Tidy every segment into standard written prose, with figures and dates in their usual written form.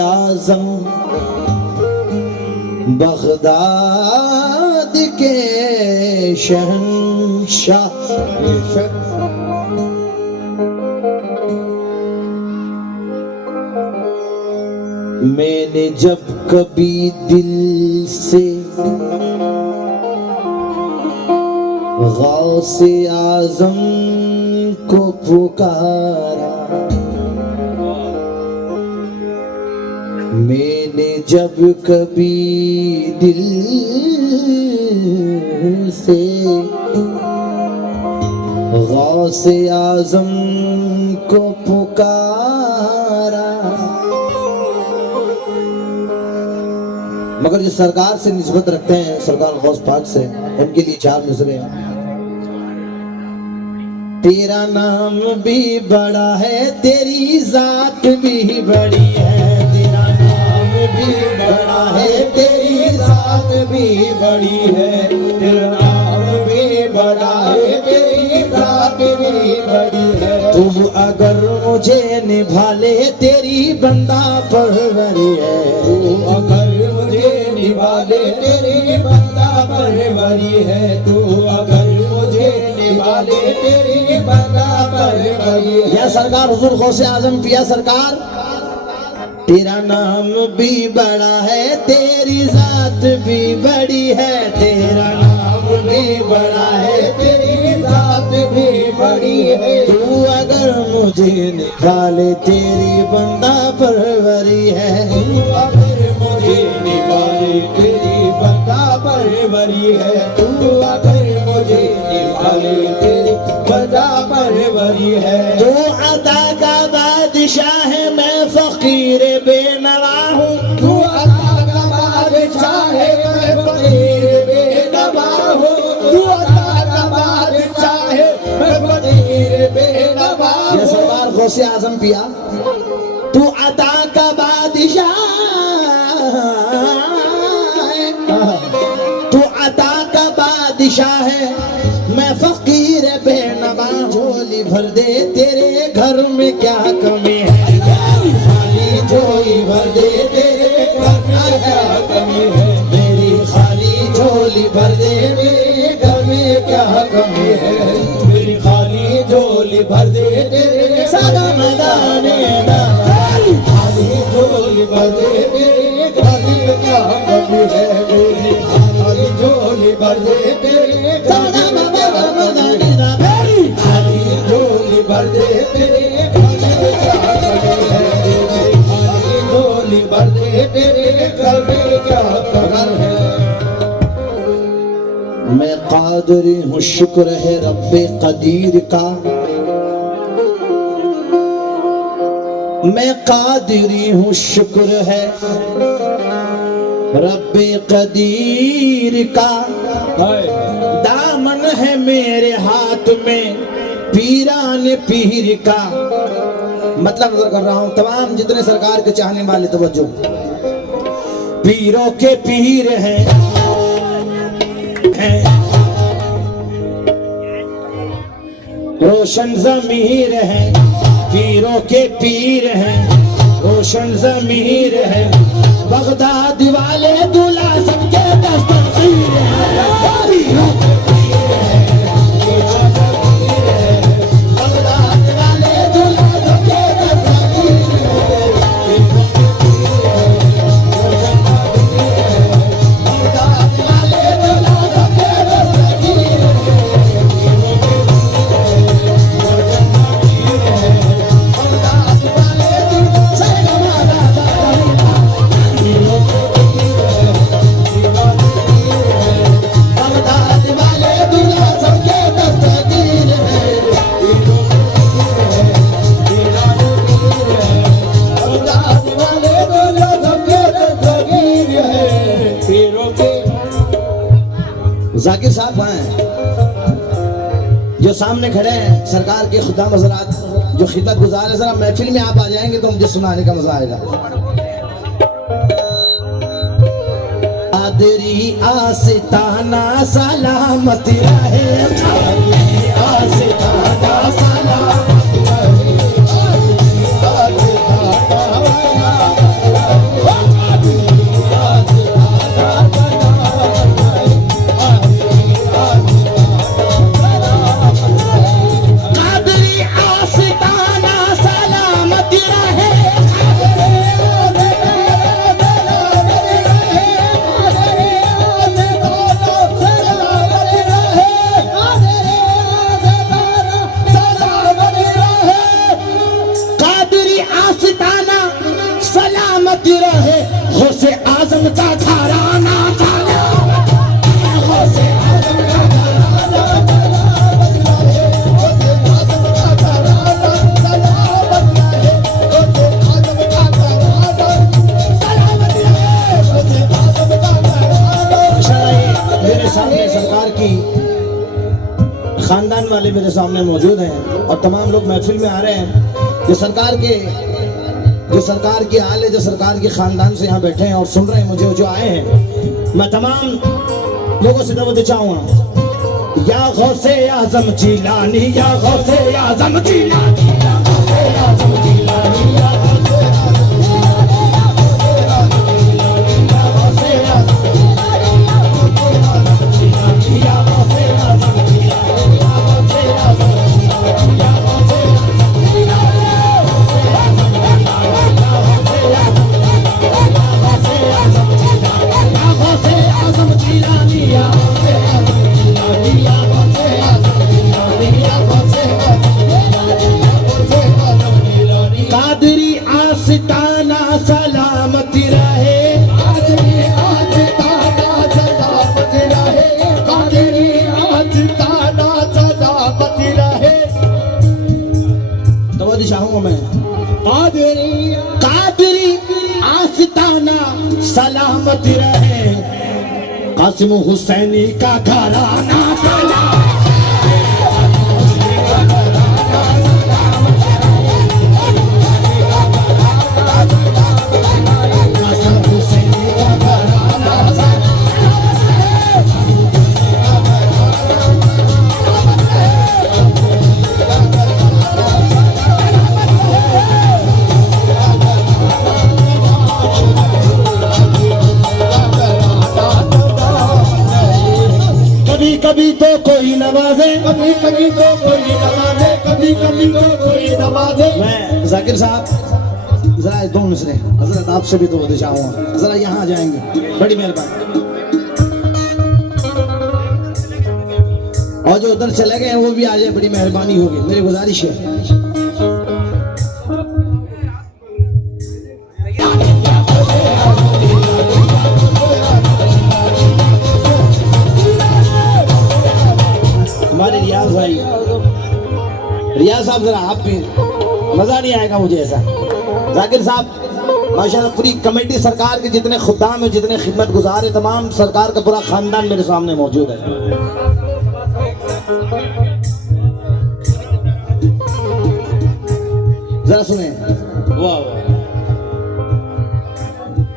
आज़म Baghdad के शहंशाह, मैंने जब कभी दिल से गौसे आज़म को पुकारा, मैंने जब कभी दिल से गौसे आज़म को पुकारा, मगर जो सरकार से निस्बत रखते हैं, सरकार गौस पाक से, उनके लिए चार नजरें हैं। तेरा नाम भी बड़ा है, तेरी जात भी बड़ी है, तेरा नाम भी बड़ा है, तेरी जात भी बड़ी है, तेरा नाम भी बड़ा है, तेरी जात भी बड़ी है। तू अगर मुझे निभा ले, तेरी बंदा परवरी है, तू अगर मुझे निभा ले, तेरी बंदा परवरी है, तू अगर मुझे निभा ले, तेरी बंदा परवरी है। या सरकार हुजूर गौसे आज़म पिया सरकार, तेरा नाम भी बड़ा है, तेरी जात भी बड़ी है, तेरा नाम भी बड़ा है, तेरी जात भी बड़ी है। तू अगर मुझे निकाले, तेरी बंदा परवरी है, तू अगर मुझे निकाले, तेरी बंदा परवरी है, तू अगर मुझे निकाले, तेरी बंदा परवरी है। तू अता का बादशाह है, मैं फकीर बेनवा हूँ, तू अता का बादशाह है, मैं फकीर बेनवा हूँ, तू अता का बादशाह है, मैं फकीर बेनवा हूँ। ये सरकार गौसे आज़म पिया, तू अता का बादशाह, तू अता का बादशाह है, मैं फकीर बेनवा। झोली भर दे, तेरे घर में क्या कमी है, खाली झोली भर दे, तेरे घर में क्या कमी है, मेरी खाली झोली भर दे, मेरे घर में क्या कमी है, मेरी खाली झोली भर दे, तेरे सादा मैदाने खाली झोली भर दे, मेरे घर में क्या कमी है, मेरी खाली झोली भर दे, तेरे सादा मैदाने खाली झोली भर दे, तेरे घर में क्या कमी है, मेरी खाली झोली भर दे, तेरे घर में क्या कमी है। मैं कादिर हूँ, शुक्र है रब्बे कदीर का, मैं कादिर हूँ, शुक्र है रब्बे कदीर का। दामन है मेरे हाथ में पीरान पीर का। मतलब नजर कर रहा हूँ तमाम जितने सरकार के चाहने वाले, तवज्जो, पीरों के पीर हैं, रोशन ज़मीर है, पीरों के पीर हैं, रोशन ज़मीर है, बगदाद वाले दूल्हा सबके दस्तगीर है, पीरों के पीर है, रोशन ज़मीर है, बगदाद वाले दूल्हा सबके दस्तगीर है, पीरों के पीर है, रोशन ज़मीर है, बगदाद वाले पीरों के। जाकिर साहब हैं जो सामने खड़े हैं, सरकार के खुदाम हज़रात जो खिदमत गुजार है, जरा महफिल में आप आ जाएंगे तो मुझे सुनाने का मजा आएगा। कादरी आस्ताना सलामत रहे, कादरी आस्ताना सलामत रहे, कादरी आस्ताना रहे, गौसे आजम का घराना गौसे आजम का घराना मेरे सामने सरकार की खानदान वाले मेरे सामने मौजूद हैं और तमाम लोग महफिल में आ रहे हैं। जो सरकार की हाल है, जो सरकार के खानदान से यहाँ बैठे हैं और सुन रहे हैं मुझे, जो आए हैं, मैं तमाम लोगों से दवत चाहूँगा, या गौसे आज़म जिलानी, या गौसे आज़म जिलानी, या गौसे आज़म जिलानी, या गौसे कादरी आस्ताना सलामत रहे, कासिम हुसैनी का घराना कभी तो कोई नवाजे, कभी कभी तो कोई नवाजे, कभी कभी तो कोई नवाजे। मैं जाकिर साहब जरा दो मिसरे हजरत आपसे भी तो चाहूँगा, जरा यहाँ आ जाएंगे, बड़ी मेहरबानी। और जो उधर चले गए हैं वो भी आ जाए, बड़ी मेहरबानी होगी, मेरी गुजारिश है। हमारे रियाज भाई, रियाज साहब जरा आप भी, मजा नहीं आएगा मुझे ऐसा। जाकिर साहब माशाल्लाह, पूरी कमेटी सरकार के जितने खुदाम हैं, जितने खिदमत गुजार है, तमाम सरकार का पूरा खानदान मेरे सामने मौजूद है। जरा सुने। वाह वाह।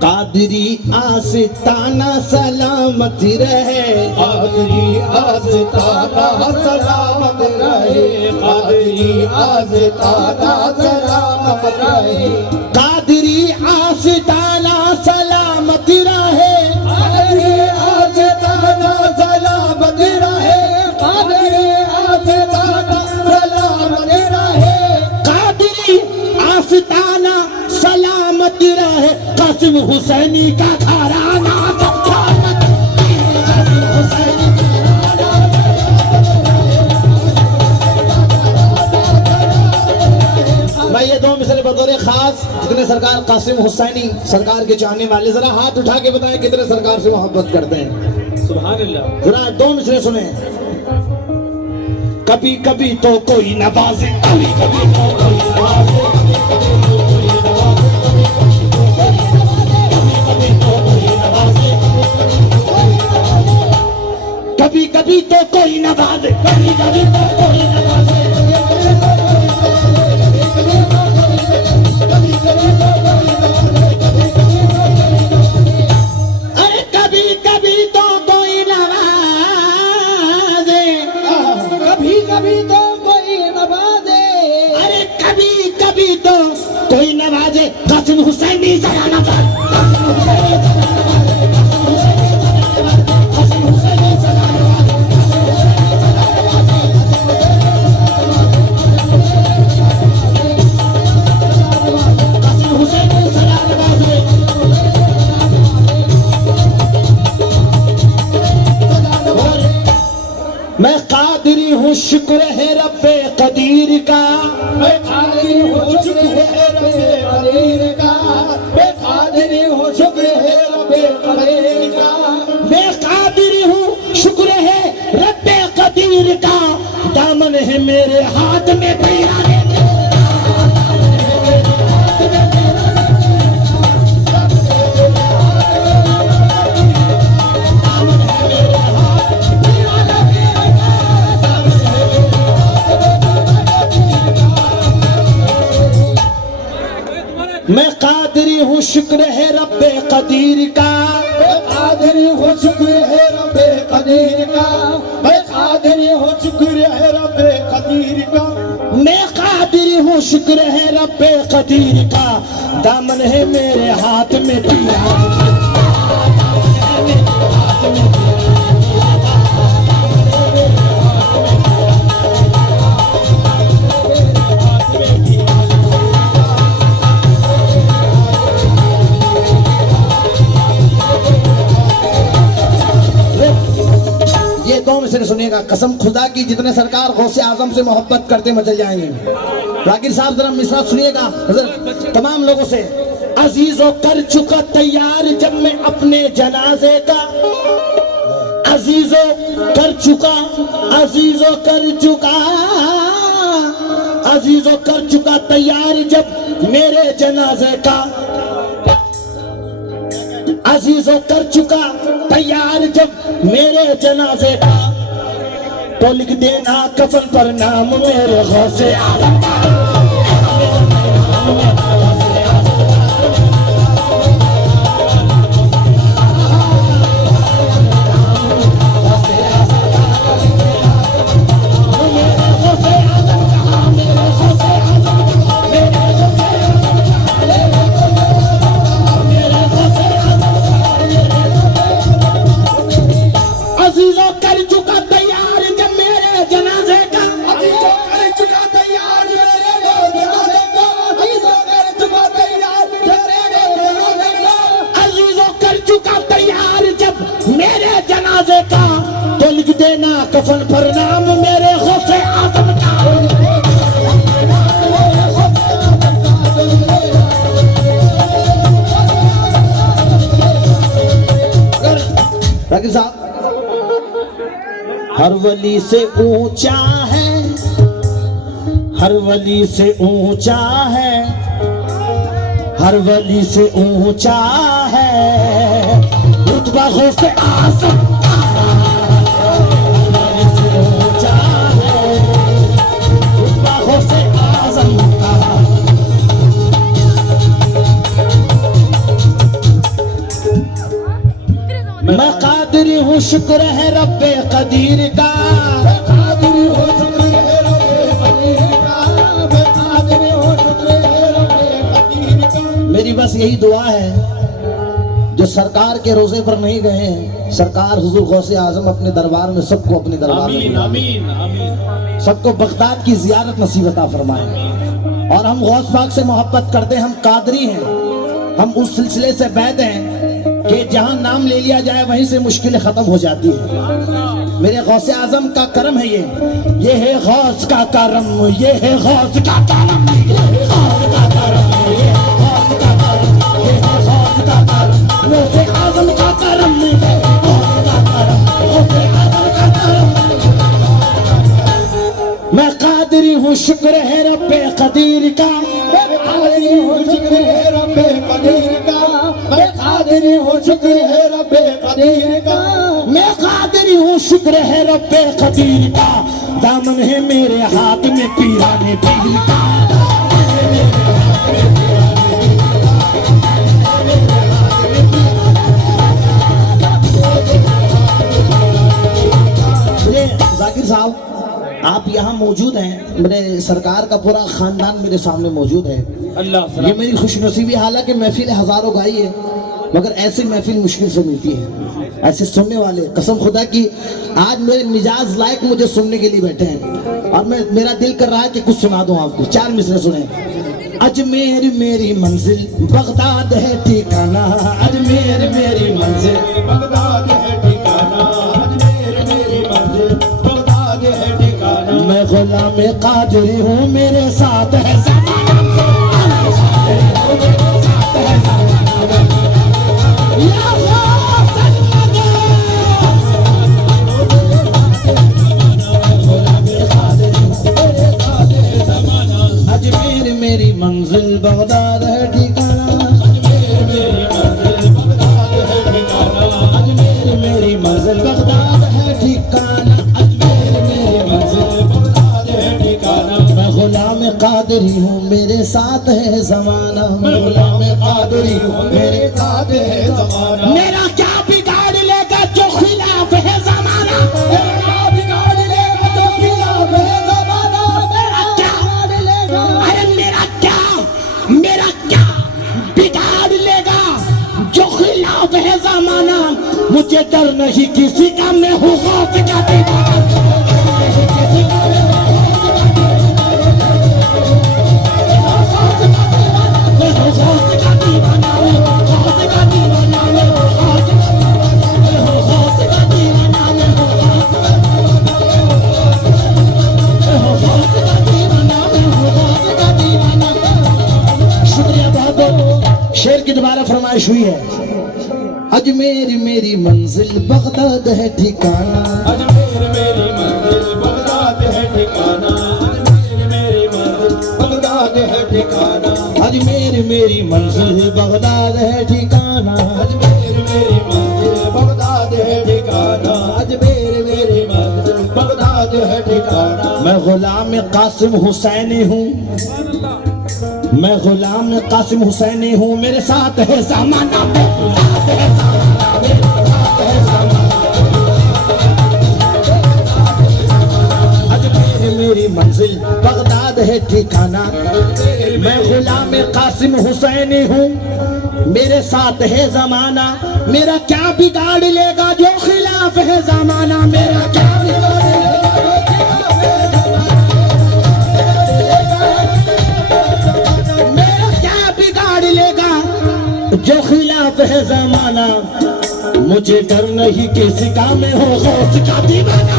कादरी आस्ताना सलामत रहे, कादरी आस्ताना सलामत रहे, कादरी आस्ताना सलामत रहे, कादरी आस्ताना सलामत रहे, कादरी आस्ताना सलामत रहे, कादरी आस्ताना सलामत रहे, कादरी आस्ताना सलामत रहे, कासिम हुसैनी का घराना मैं ये दो मिसरे बतौर खास, जितने सरकार कासिम हुसैनी सरकार के चाहने वाले, जरा हाथ उठा के बताएं कितने सरकार से मोहब्बत करते हैं। सुभान अल्लाह। जरा दो मिसरे सुने। कभी कभी तो कोई नवाजे, कभी कभी तो कोई नवाजे, कभी तो कोई नवाजे, कभी कभी तो कोई नवाजे, अरे कभी कभी तो कोई नवाजे, कभी कभी तो कोई नवाजे, अरे कभी कभी तो कोई नवाजे, कासिम हुसैनी जरा नवाज, मैं कादिरी हूँ शुक्र है रब्बे कदीर का, मैं कादिरी हूँ शुक्र है रब्बे कदीर का, मैं कादिरी हूँ शुक्र है रब्बे कदीर का, मैं कादिरी हूँ शुक्र है रब्बे कदीर का, दामन है मेरे हाथ में पिया रे, मैं कादिरी हूँ शुक्र है रब्बे कदीर का, मैं कादिरी हूँ शुक्र है रब्बे कदीर का, मैं कादिरी हूँ शुक्र है रब्बे कदीर का, मैं कादिरी हूँ शुक्र है रब्बे कदीर का, दामन है मेरे हाथ में पिया, से सुनिएगा, कसम खुदा की जितने सरकार गौसे आजम से मोहब्बत करते मचल जाएंगे। रागिर साहब जरा मिसरा सुनिएगा तमाम लोगों से। अजीजों कर चुका तैयार जब मैं अपने जनाजे का, अजीजों कर चुका, अजीजों कर चुका, अजीजों कर चुका तैयार जब मेरे जनाजे का, अजीजों कर चुका तैयार जब मेरे जनाजे का, तो लिख देना कफन पर नाम मेरे गौसे आलम का। तो लिख देना कफन पर नाम मेरे गौसे आजम का। राकिब साहब, हर वली से ऊंचा है, हर वली से ऊंचा है, हर वली से ऊंचा है रुतबा गौसे आजम। मैं कादिरी हूँ शुक्र है रब्बे कदीर का, मैं कादिरी हूँ शुक्र है रब्बे कदीर का, मैं कादिरी हूँ शुक्र है रब्बे कदीर का। मेरी बस यही दुआ है, जो सरकार के रोजे पर नहीं गए हैं, सरकार हुजूर गौसे आजम अपने दरबार में सबको अपने दरबार में सबको बगदाद की जियारत नसीब अता फरमाए। और हम गौस पाक से मोहब्बत करते हैं, हम कादरी हैं, हम उस सिलसिले से बैत हैं कि जहां नाम ले लिया जाए वहीं से मुश्किलें खत्म हो जाती है। मेरे गौसे आजम का करम है ये है गौस का करम, ये है गौस का करम, ये है गौस का करम, ये है गौस का करम, ये है गौस का करम, गौसे आजम का करम, ये है गौस का करम, गौसे आजम का करम। मैं कादिरी हूँ शुक्र है रब्बे कदीर का, मैं कादिरी हूँ शुक्र है रब्बे कदीर का, मैं कादिरी हूँ शुक्र है रब्बे कदीर का, मैं कादिरी हूँ शुक्र है रब्बे कदीर का, दामन है मेरे हाथ में पीराने पीर का। जाकिर साहब, आप यहाँ मौजूद हैं, मेरे सरकार का पूरा खानदान मेरे सामने मौजूद है। अल्लाह ये मेरी खुशनसीबी, हालांकि महफिल हजारों गाई है मगर ऐसी महफिल मुश्किल से मिलती है, ऐसे सुनने वाले। कसम खुदा की आज मेरे मिजाज लायक मुझे सुनने के लिए बैठे हैं और मेरा दिल कर रहा है कि कुछ सुना दूं आपको। 4 मिसरे सुने। अजमेर मेरी मंजिल बगदाद है ठिकाना, अजमेर मेरी मंजिल बगदाद है ठिकाना, अजमेर मेरी मंजिल बगदाद है ठिकाना। मैं गुलाम कादरी हूँ, मेरे साथ है ज़माना। अजमेर मेरी मंजिल बगदाद है ठिकाना, अजमेर मेरी मंजिल बगदाद है ठिकाना, अजमेर मेरी मंजिल बगदाद है ठिकाना, अजमेर मेरी मंजिल बगदाद है ठिकाना। मैं गुलाम कादरी हूँ, मेरे साथ है ज़माना। मैं गुलाम कादरी हूँ, मेरे साथ है ज़माना। मेरा क्या बिगाड़ लेगा जो खिलाफ है ज़माना, मेरा क्या बिगाड़ लेगा जो खिलाफ है ज़माना, मेरा क्या बिगाड़ लेगा। अरे मेरा क्या बिगाड़ लेगा जो खिलाफ है ज़माना। मुझे डर नहीं किसी का, मैं हूँ खौफ का दीवाना। शेर की दोबारा फरमाइश हुई है। अजमेर मेरी मंजिल बगदाद है ठिकाना, अजमेर मेरी मंजिल बगदाद है ठिकाना, अजमेर मेरी मंजिल बगदाद है ठिकाना, अजमेर मेरी मंजिल बगदाद है ठिकाना, अजमेर मेरी मंजिल बगदाद है ठिकाना, अजमेर मेरी मंजिल बगदाद है ठिकाना। मैं गुलाम कासिम हुसैनी हूँ, मैं गुलाम कासिम हुसैनी हूँ, मेरे साथ है ज़माना, मेरे साथ है ज़माना, मेरे साथ है ज़माना। अजमेर मेरी मंजिल बगदाद है ठिकाना, मैं गुलाम कासिम हुसैनी हूँ, मेरे साथ है ज़माना। मेरा क्या बिगाड़ लेगा जो खिलाफ है ज़माना, मेरा क्या बिगाड़ जो खिलाफ है ज़माना। मुझे डर नहीं किसी का, मैं हो गौस का दीवाना।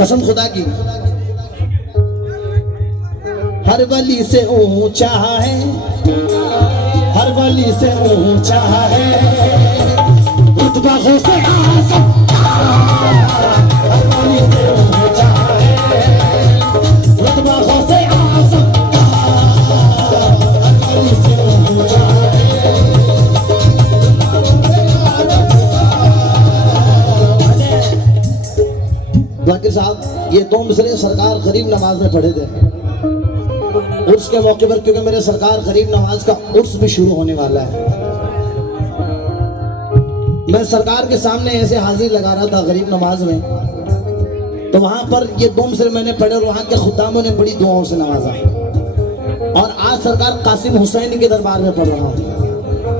कसम खुदा की, हर वली से ऊंचा है, हर वली से ऊंचा है, रुतबा से आज़म, हर वली से ऊंचा है, रुतबा से आज़म, हर वली से ऊंचा है। जाकिर साहब, ये 2 मिसरे सरकार गरीब नवाज में पढ़े थे उर्स के मौके पर, क्योंकि मेरे सरकार गरीब नवाज का उर्स भी शुरू होने वाला है। मैं सरकार के सामने ऐसे हाजिर लगा रहा था गरीब नवाज में, तो वहां पर ये 2 मिसरे मैंने पढ़े और वहां के खुदामों ने बड़ी दुआओं से नवाजा। और आज सरकार कासिम हुसैन के दरबार में पढ़ रहा हूँ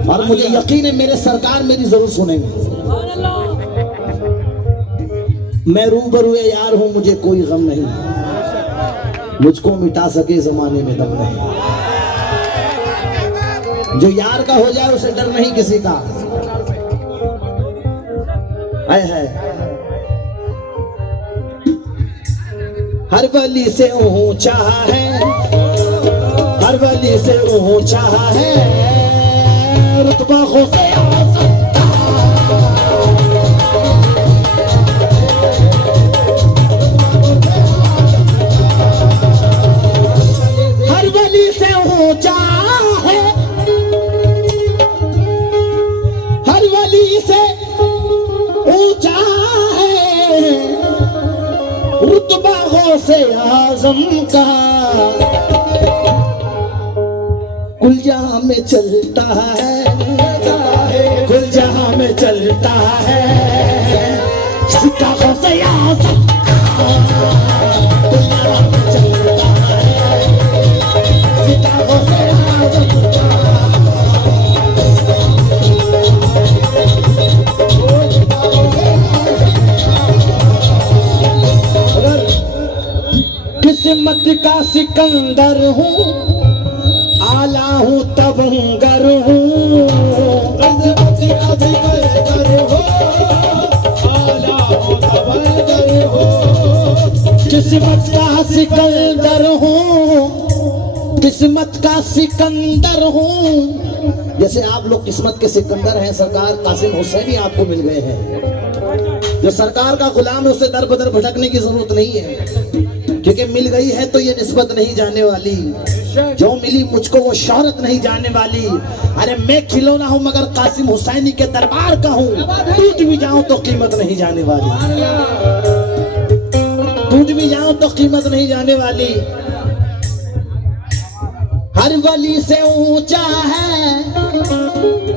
और मुझे यकीन है मेरे सरकार मेरी जरूर सुनेंगे। मैं रूबरू यार हूं, मुझे कोई गम नहीं, मुझको मिटा सके जमाने में दम नहीं। जो यार का हो जाए उसे डर नहीं किसी का। है हर वली से ऊंचा है, हर वली से ऊंचा है, रुतबा से आज़म। ऊंचा है रुतबा गौसे आजम का, कुल जहां में चलता है, कुल जहां में चलता है सिक्का गौसे आजम का, कुल जहां में चलता है सिक्का गौसे आजम का। किस्मत का सिकंदर हूँ, आला हूँ तबंगर हूँ, किस्मत का सिकंदर हो, आला हो तबंगर हो, किस्मत का सिकंदर हूँ, किस्मत का सिकंदर हूँ। जैसे आप लोग किस्मत के सिकंदर हैं, सरकार कासिम हुसैनी आपको मिल गए हैं। जो सरकार का गुलाम है उसे दर बदर भटकने की जरूरत नहीं है, क्योंकि मिल गई है तो ये निस्बत नहीं जाने वाली। जो मिली मुझको वो शोहरत नहीं जाने वाली। अरे मैं खिलौना हूँ मगर कासिम हुसैनी के दरबार का हूँ, टूट भी जाऊं तो कीमत नहीं जाने वाली, टूट भी जाऊं तो कीमत नहीं जाने वाली। हर वली से ऊंचा है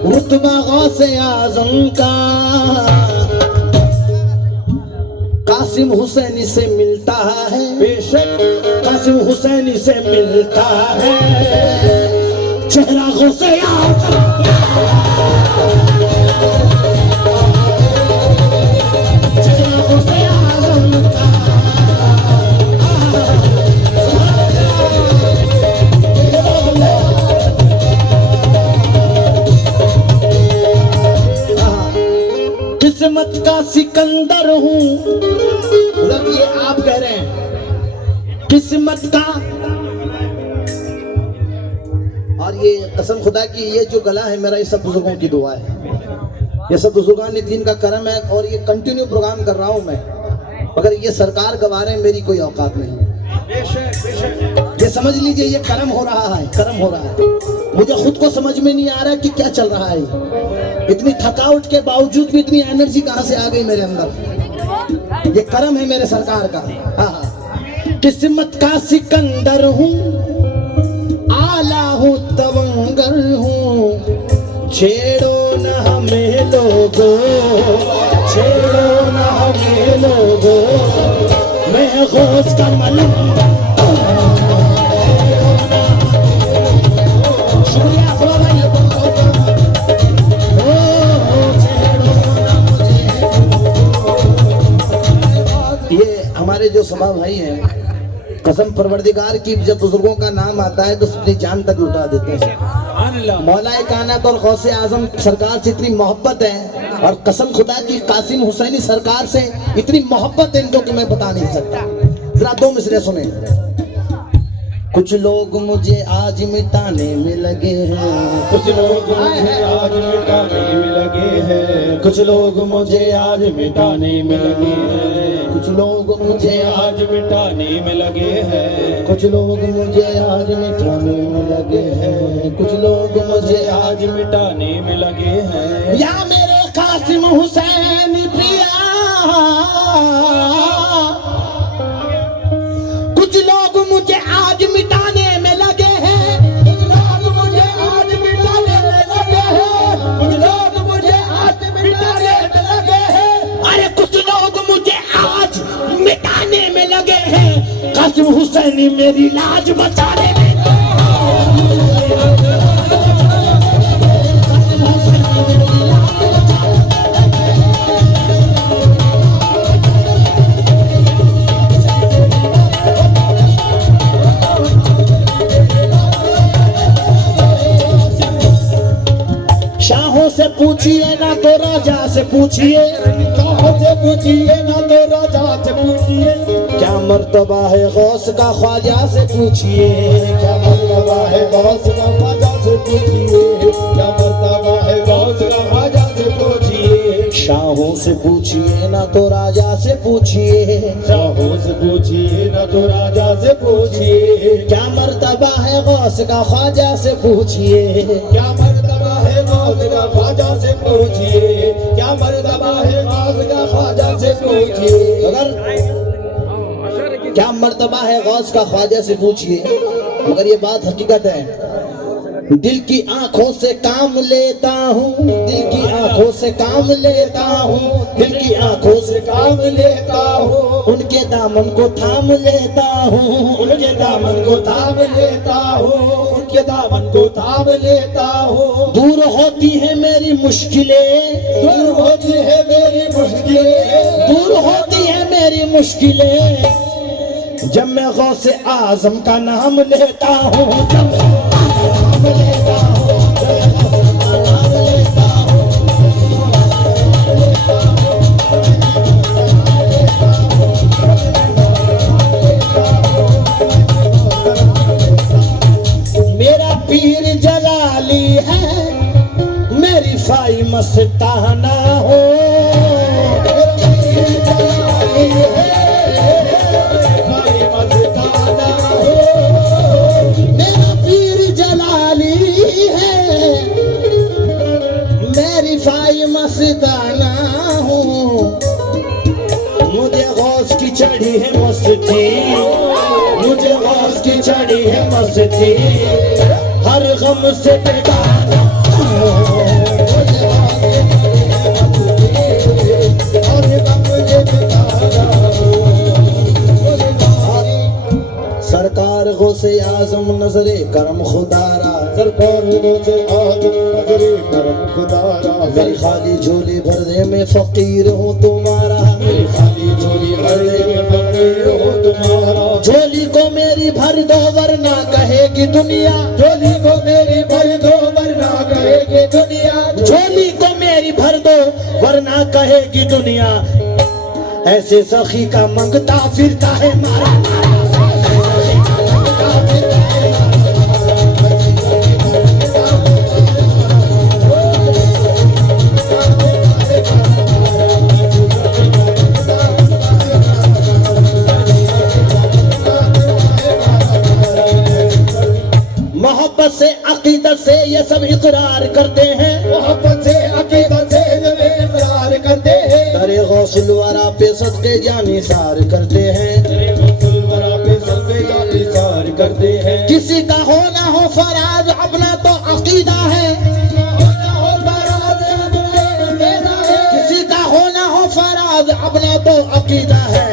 रुतबा गौसे आजम का, कासिम हुसैनी से मिलता है, बेशक कासिम हुसैनी से मिलता है चेहरा गौसे आजम का, चेहरा गौसे आजम का। किस्मत का सिकंदर हूँ, ये आप कह रहे हैं किस्मत का। और ये कसम खुदा की ये जो गला है मेरा, ये सब बुजुर्गों की दुआ है, ये सब बुजुर्गान दीन का करम है। और ये कंटिन्यू प्रोग्राम कर रहा हूँ मैं, मगर ये सरकार गवा रहे हैं, मेरी कोई औकात नहीं है। ये समझ लीजिए ये कर्म हो रहा है, कर्म हो रहा है। मुझे खुद को समझ में नहीं आ रहा कि क्या चल रहा है। इतनी थकावट के बावजूद भी इतनी एनर्जी कहाँ से आ गई मेरे अंदर। ये कर्म है मेरे सरकार का। हाँ, किस्मत का सिकंदर हूँ, आला हूँ तवंगर हूँ, छेड़ो न हमें लोगों, छेड़ो न हमें लोगों, मैं गौस का मलंग। शुक्रिया भाई। ये हमारे जो सभा भाई हैं, कसम परवरदिगार की जब बुजुर्गों का नाम आता है तो अपनी जान तक लुटा देते हैं। मौलाए कायनात और गौसे आजम सरकार से इतनी मोहब्बत है, और कसम खुदा की कासिम हुसैनी सरकार से इतनी मोहब्बत है इनको कि मैं बता नहीं सकता। जरा दो मिसरे सुने। कुछ लोग मुझे आज मिटाने में लगे हैं, कुछ लोग मुझे आज मिटाने में लगे हैं, कुछ लोग मुझे आज मिटाने में लगे हैं, कुछ लोग मुझे आज मिटाने में लगे हैं, कुछ लोग मुझे आज मिटाने में लगे हैं, कुछ लोग मुझे आज मिटाने में लगे हैं। या मेरे कासिम हुसैन प्रिया, कुछ लोग मुझे आज मिटाने में लगे हैं, कुछ लोग मुझे आज मिटाने में लगे हैं, कुछ लोग मुझे आज मिटाने में लगे हैं, अरे कुछ लोग मुझे आज मिटाने में लगे हैं, कासिम हुसैनी मेरी लाज बचाने में। शाहों से पूछिए ना तो राजा से पूछिए, शाहों से पूछिए ना तो राजा से पूछिए, क्या मर्तबा है गौस का ख्वाजा से पूछिए, क्या मर्तबा है गौस का ख्वाजा से पूछिए, क्या मर्तबा है गौस का ख्वाजा से पूछिए। शाहों से पूछिए ना तो राजा से पूछिए, शाहों से पूछिए ना तो राजा से पूछिए, क्या मर्तबा है गौस का ख्वाजा से पूछिए, क्या मर्तबा है गौस का ख्वाजा से पूछिए, क्या मर्तबा है गौस का ख्वाजा से पूछिए। अगर क्या मर्तबा है गौस का ख्वाजा से पूछिए। मगर ये बात हकीकत है। दिल की आंखों से काम लेता हूँ, दिल की आंखों से काम लेता हूँ, दिल की आंखों से काम लेता हूँ, उनके दामन को थाम लेता हूँ, उनके दामन को थाम लेता हूँ, उनके दामन को थाम लेता हूँ। दूर होती है मेरी मुश्किलें, दूर होती है मेरी मुश्किलें, दूर होती है मेरी मुश्किलें, जब मैं गौसे आजम का नाम लेता हूँ, जब मैं नाम लेता हूँ, जब मैं गौसे का नाम लेता हूँ, मेरा पीर जलाली है, मेरी फाई मस्ताना हो। मेरा पीर जलाली है, मेरी फाई मस्ताना हो। मुझे गौस की चढ़ी है मस्ती, मुझे गौस की चढ़ी है मस्ती, हर गम से बेगाना हो। मुझे गौस की चढ़ी है मस्ती, हर गम से बेगाना हो। सरकार गौसे आजम नजरे करम खुदारा, सरकार से आदम नजरे करम खुदारा, मेरी खाली झोली भरने में फकीर हूँ तुम्हारा, मेरी खाली झोली भरने में फकीर हो तुम्हारा। झोली को मेरी भर दो वरना कहेगी दुनिया, झोली को मेरी भर दो वरना कहेगी दुनिया, झोली को मेरी भर दो वरना कहेगी दुनिया। ऐसे सखी का मंगता फिरता है मारा, मोहब्बत से अकीदत से ये सब इकरार करते हैं, मोहब्बत से अकीदत से जब इकरार करते हैं, अरे गौसुल वरा पे सदके जानी सार करते हैं। तेरे रसूल वरा पे सबके जाने सार करते हैं। किसी का हो ना हो फराज अपना तो अकीदा है, किसी का हो ना हो फराज अपना तो अकीदा है।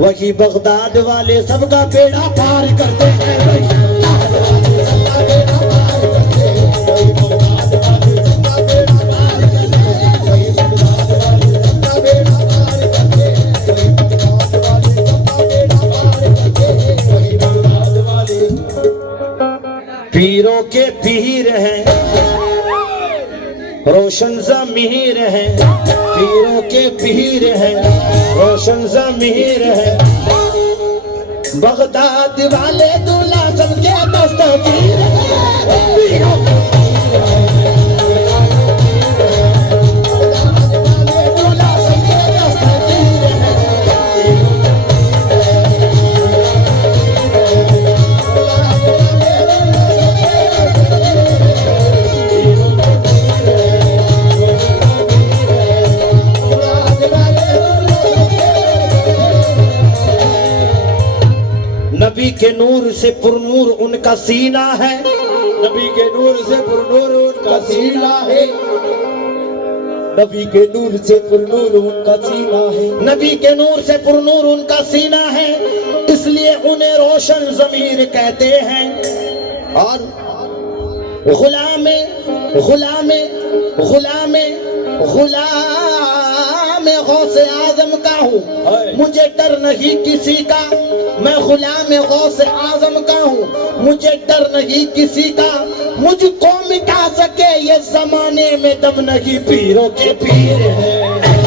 वही बगदाद वाले सबका बेड़ा पार करते हैं, वही बगदाद वाले सबका बेड़ा पार करते हैं, वही बगदाद वाले सबका बेड़ा पार करते हैं, वही बगदाद वाले सबका बेड़ा पार करते हैं, वही बगदाद वाले सबका बेड़ा पार करते हैं, वही बगदाद वाले। पीरों के पीर हैं, रोशन ज़मीर है, पीरों के पीर है, रोशन ज़मीर है। बगदाद वाले दूल्हा सबके दस्तगीर है, पीरों के पीर है, बगदाद वाले दूल्हा सबके दस्तगीर है। नबी के नूर से पुरनूर उनका सीना है, नबी के नूर से पुरनूर उनका सीना है, नबी के नूर से पुरनूर उनका सीना है, नबी के नूर से पुरनूर उनका सीना है, इसलिए उन्हें रोशन ज़मीर कहते हैं। और गुलामे गुलामे गुलामे गुलाम गौसे आजम का हूँ, मुझे डर नहीं किसी का, मैं गुलाम गौसे आजम का हूँ, मुझे डर नहीं किसी का, मुझको मिटा सके ये जमाने में दम नहीं, पीरों के पीर है।